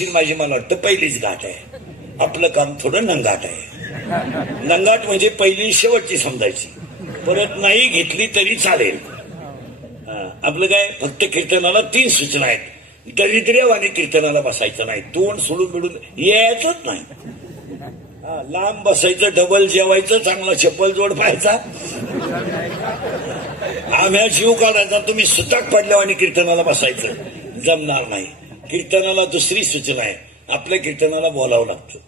तुमची माझी मला वाटतं पहिलीच गाठ आहे. आपलं काम थोडं नंगाट आहे. नंगाट म्हणजे पहिली शेवटची समजायची, परत नाही घेतली तरी चालेल. आपलं काय फक्त कीर्तनाला 3 सूचना आहेत. दरिद्र्यवाने कीर्तनाला बसायचं नाही, तोंड सोडून बिडून यायचंच नाही. लांब बसायचं, डबल जेवायचं, चांगला चप्पल जोड पाहायचा, आम्ही जीव काढायचा. तुम्ही सुताक पडल्यावर आणि कीर्तनाला बसायचं जमणार नाही. कीर्तनाला दुसरी सूचना आहे, आपल्या कीर्तनाला बोलावं लागतं.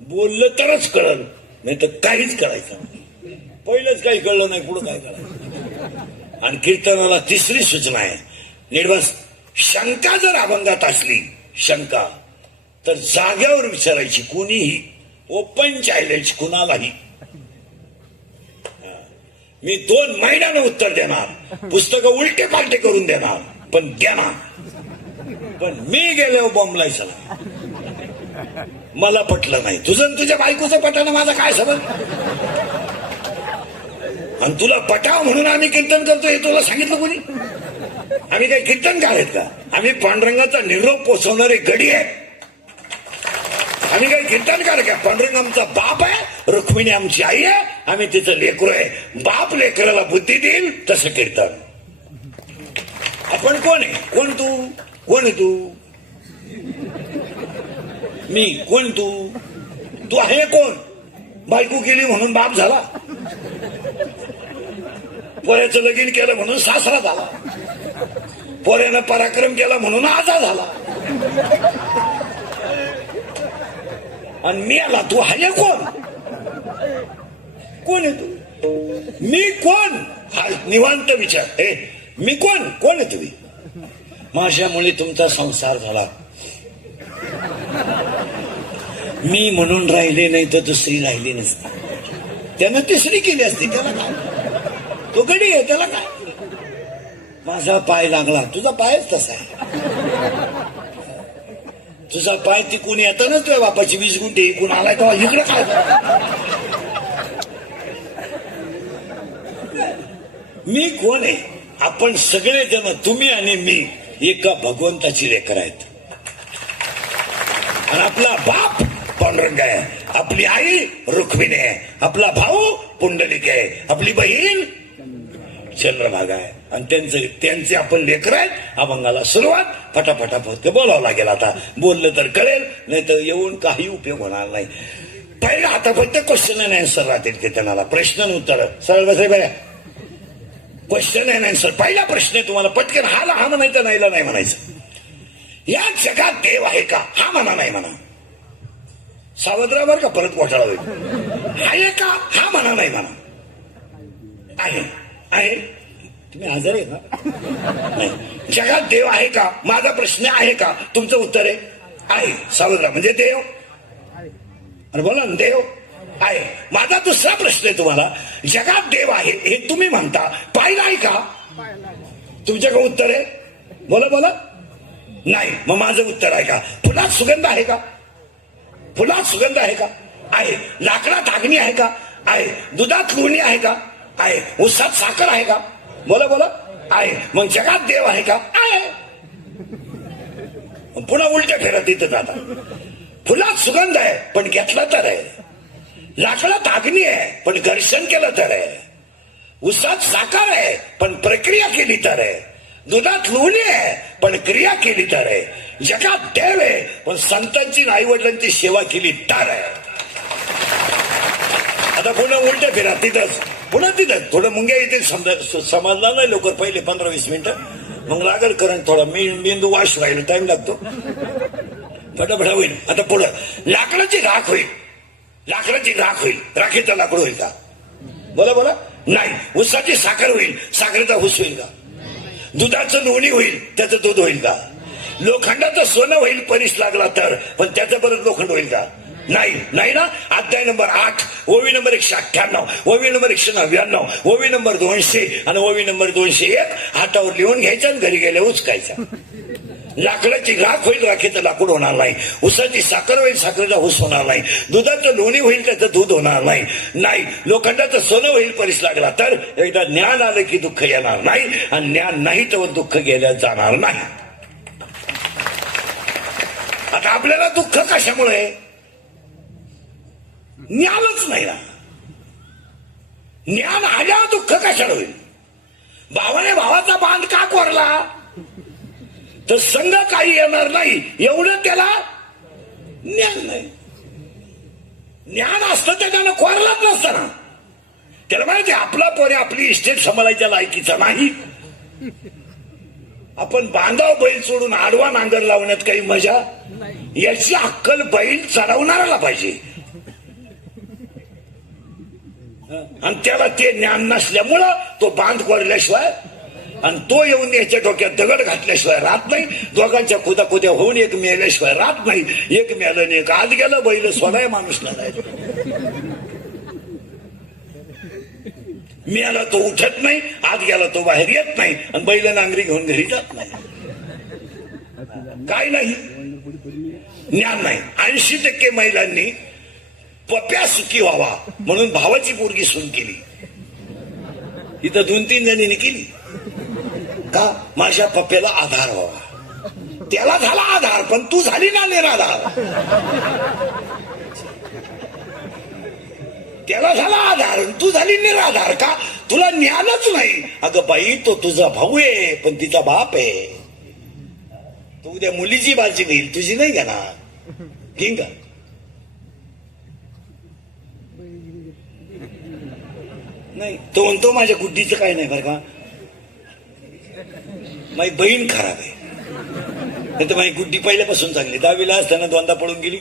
बोललं तरच कळलं, नाही तर काहीच कळायचं नाही. पहिलंच काही कळलं नाही, पुढं काय करायचं. आणि कीर्तनाला तिसरी सूचना आहे, निर्बस शंका जर अभंगात असली, शंका तर जाग्यावर विचारायची, कोणीही, ओपन चॅलेंज कुणालाही. मी 2 महिन्यानं उत्तर देणार, पुस्तकं उलटे पालटे करून देणार, पण देणार. पण मी गेल्यावर बॉम्बलायचं नाही. मला पटलं नाही, तुझं तुझ्या बायकोचं पटानं माझा काय संबंध. आणि तुला पटाव म्हणून आम्ही कीर्तन करतो हे तुला सांगितलं कोणी? आम्ही काही कीर्तनकार आहेत का? आम्ही पांडुरंगाचा निरोप पोचवणारे गडी आहे. आम्ही काही कीर्तनकार का? पांडुरंग आमचा बाप आहे, रुक्मिणी आमची आई आहे, आम्ही तिचं लेकरू आहे. बाप लेकराला बुद्धी देईल तसं कीर्तन. आपण कोण आहे? कोण तू? कोण आहे तू? मी कोण? तू आहे कोण? बायको केली म्हणून बाप झाला, पोऱ्याचं लगीन केलं म्हणून सासरा झाला, पोऱ्यानं पराक्रम केला म्हणून आजा झाला. आणि मी आला, तू आहे कोण? कोण आहे तू? मी कोण? हा निवांत विचार. मी कोण? कोण आहे तुम्ही? माझ्यामुळे तुमचा संसार झाला, मी म्हणून राहिले नाही तर दुसरी राहिली नसती. त्यानं तिसरी केली असती, त्याला काय? तो गडी आहे, त्याला काय? माझा पाय लागला, तुझा पायच तसा आहे. तुझा पाय तिकून येतानाच तुझ्या बापाची 20 गुंठे इकून आलाय, तेव्हा इकडं काय? मी कोण आहे? आपण सगळे जण, तुम्ही आणि मी, एका भगवंताची लेकर आहेत. आणि आपला बाप पांडुरंग आहे, आपली आई रुक्मिणी आहे, आपला भाऊ पुंडलिक आहे, आपली बहीण चंद्रभागा आहे. आणि त्यांचे आपण लेकर आहेत. अभंगाला सुरुवात फटाफटा फक्त बोलावं लागेल. आता बोललं तर कळेल, नाही तर येऊन काही उपयोग होणार नाही. पहिला आता फक्त क्वेश्चन अँड आन्सर राहतील कीर्तनाला, प्रश्न उत्तर. सरळ बसाय बघा, क्वेश्चन अँड आन्सर. पहिला प्रश्न तुम्हाला पटकन हाला हा म्हणायचं, नाहीला नाही म्हणायचं. या जगात देव आहे का? हा म्हणा, नाही म्हणा. सावधरावर का परत घोटाळा होईल. आहे का? हा म्हणा, नाही म्हणा. आहे आहे. तुम्ही आजारी आहे का? नाही. जगात देव आहे का? माझा प्रश्न आहे का? तुमचं उत्तर आहे सावधरा म्हणजे देव. अरे बोला ना, देव आहे. माझा दुसरा प्रश्न आहे तुम्हाला, जगात देव आहे हे तुम्ही म्हणता, पाहिलं आहे का? तुमच्याकडे उत्तर आहे? बोला बोला. नाही. मग माझं उत्तर आहे का? फुलात सुगंध आहे का? फुलात सुगंध आहे का? आहे. लाकडात अग्नी आहे का? आहे. दुधात लोणी आहे का? आहे. उसात साखर आहे का? बोला बोला. आहे. मग जगात देव आहे का? आहे. पुन्हा उलट्या फेरत तिथं जाता. फुलात सुगंध आहे पण घेतला तर आहे, लाकडात अग्नी आहे पण घर्षण केलं तर आहे, उसात साखर आहे पण प्रक्रिया केली तर आहे, दुधात लोणी आहे पण क्रिया केली तर आहे, जगात देव आहे पण संतांची आई वडिलांची सेवा केली तर आहे. आता पुन्हा उलट्या फिरा तिथंच, पुन्हा तिथंच थोडं मुंग्या येतील समजला नाही लवकर, पहिले 15-20 मिनिटं, मग लागल करंट, थोडा मेंदू वाश व्हायला टाइम लागतो, फटाफटा होईल. आता पुढं लाकडाची राख होईल, लाकडाची राख होईल, राखेचा लाकूड होईल का? बोला बोला. नाही. उसाची साखर होईल, साखरेचा ऊस होईल का? दुधाचं लोणी होईल, त्याचं दूध होईल का? लोखंडाचं सोनं होईल परीस लागला तर, पण त्याचं परत लोखंड होईल का? नाही. नाही ना. अध्याय नंबर 8, ओवी नंबर 198, ओवी नंबर 199, ओवी नंबर 200 आणि ओवी नंबर 201 हातावर लिहून घ्यायचं आणि घरी गेल्या उचकायचा. लाकडाची राख होईल, राखेचं लाकूड होणार नाही. उसाची साखर होईल, साखरेचा ऊस होणार नाही. दुधाचं लोणी होईल, त्याचं दूध होणार नाही. नाही. लोखंडाचं सोनं होईल परीस लागला तर, एकदा ज्ञान आलं की दुःख येणार नाही, आणि ज्ञान नाही तर दुःख गेल्या जाणार नाही. आता आपल्याला दुःख कशामुळे? ज्ञानच नाही ना. ज्ञान आल्यावर दुःख कशाला होईल? भावाने भावाचा बांध का कोरला? तर संघ काही येणार नाही एवढं त्याला ज्ञान नाही. ज्ञान असतं त्याच्यानं कोरलाच नसतं ना. त्याला माहिती आपला पोरे आपली इस्टेट सांभाळायच्या लायकीचा नाही. आपण बांधाव बैल सोडून आडवा नांगर लावण्यात काही मजा? याची अक्कल बैल चढवणाऱ्याला पाहिजे. आणि त्याला ते ज्ञान नसल्यामुळं तो बांध कोरल्याशिवाय आणि तो येऊन याच्या डोक्यात दगड घातल्याशिवाय राहत नाही. दोघांच्या खुदाखुद्या होऊन एक मेल्याशिवाय राहत नाही. एक मेलं आणि एक आत गेलं. बैल सोडाय माणूस नाही. मेला तो उठत नाही, आत गेला तो बाहेर येत नाही आणि बैल नांगरी घेऊन घरी जात नाही. काय नाही? ज्ञान नाही. 80% महिलांनी पप्या सुखी व्हावा म्हणून भावाची पोरगी सून केली. इथं 2-3 जणींनी केली का? माझ्या पप्प्याला आधार व्हावा. त्याला झाला आधार पण तू झाली ना निराधार. त्याला झाला आधार तू झाली निराधार का? तुला ज्ञानच नाही. अगं बाई तो तुझा भाऊ आहे पण तिचा बाप आहे. तू उद्या मुलीची बाजी घेईल तुझी नाही घेणार. घेईन का? नाही. तो म्हणतो माझ्या गुड्डीचं काय नाही बरं का. माझी बहीण खराब आहे. नाही तर माझी गुड्डी पहिल्यापासून चांगली. 10वीला असताना 2दा पळून गेली.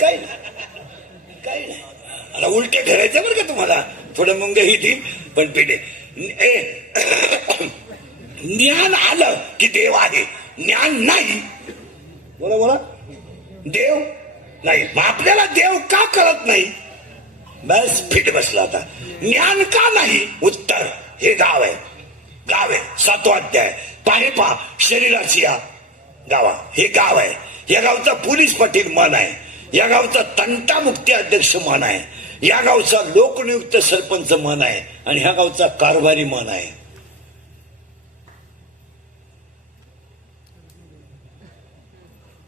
काय काय नाही. आता उलटे ठरायचं बरं का तुम्हाला. थोडं मुंग ही देईल पण पेटे. ज्ञान आलं की देव आहे. ज्ञान नाही. बोला बोला. देव नाही. मग आपल्याला देव का कळत नाही? बस फिट बसला आता. ज्ञान का नाही? उत्तर हे गाव आहे. गाव आहे 7वा अध्याय. पाहे पा शरीराची या गावा. हे गाव आहे. या गावचा पोलीस पाटील मन आहे. या गावचा तंटामुक्ती अध्यक्ष मन आहे. या गावचा लोकनियुक्त सरपंच मन आहे. आणि ह्या गावचा कारभारी मन आहे.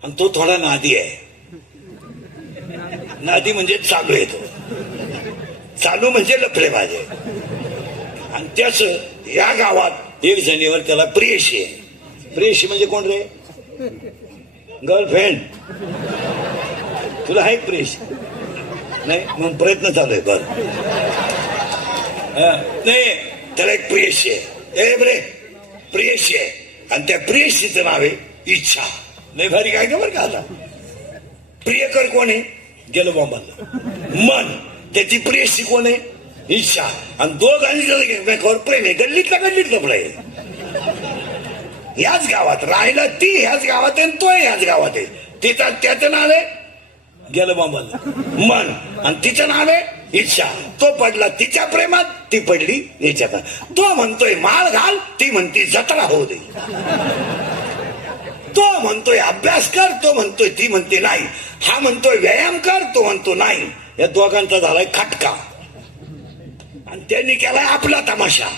आणि तो थोडा नादी आहे. नादी म्हणजे चालू येतो. चालू म्हणजे लफडेबाज आहे. आणि त्याच या गावात एक जणीवर त्याला प्रेयशी आहे. प्रेयशी म्हणजे कोण रे? गर्लफ्रेंड. तुला आहे प्रेयशी? नाही मग प्रयत्न चालू आहे. बर नाही त्याला एक प्रेयशी आहे. ए बरे प्रेयशी आहे. आणि त्या प्रेयशीचं नाव आहे इच्छा. नाही भारी काय का बरं का. आता प्रियकर कोण आहे? गेलो बॉम्बाला. मन. त्याची प्रेयशी कोण आहे? इच्छा. आणि दोघांनी प्रेम आहे. गल्लीतला लफडा आहे. ह्याच गावात राहिला. ती ह्याच गावात आहे तो ह्याच गावात आहे. तिचा त्याचं नाव आहे गेलं बॉम्बाला मन. आणि तिचं नाव आहे इच्छा. तो पडला तिच्या प्रेमात. ती पडली याच्यात. तो म्हणतोय माळ घाल. ती म्हणती जत्रा होऊ दे. तो म्हणतोय अभ्यास कर. तो म्हणतोय ती म्हणते नाही. हा म्हणतोय व्यायाम कर. तो म्हणतो नाही. या दोघांचा झालाय खटका. आणि त्यांनी केलाय आपला तमाशा.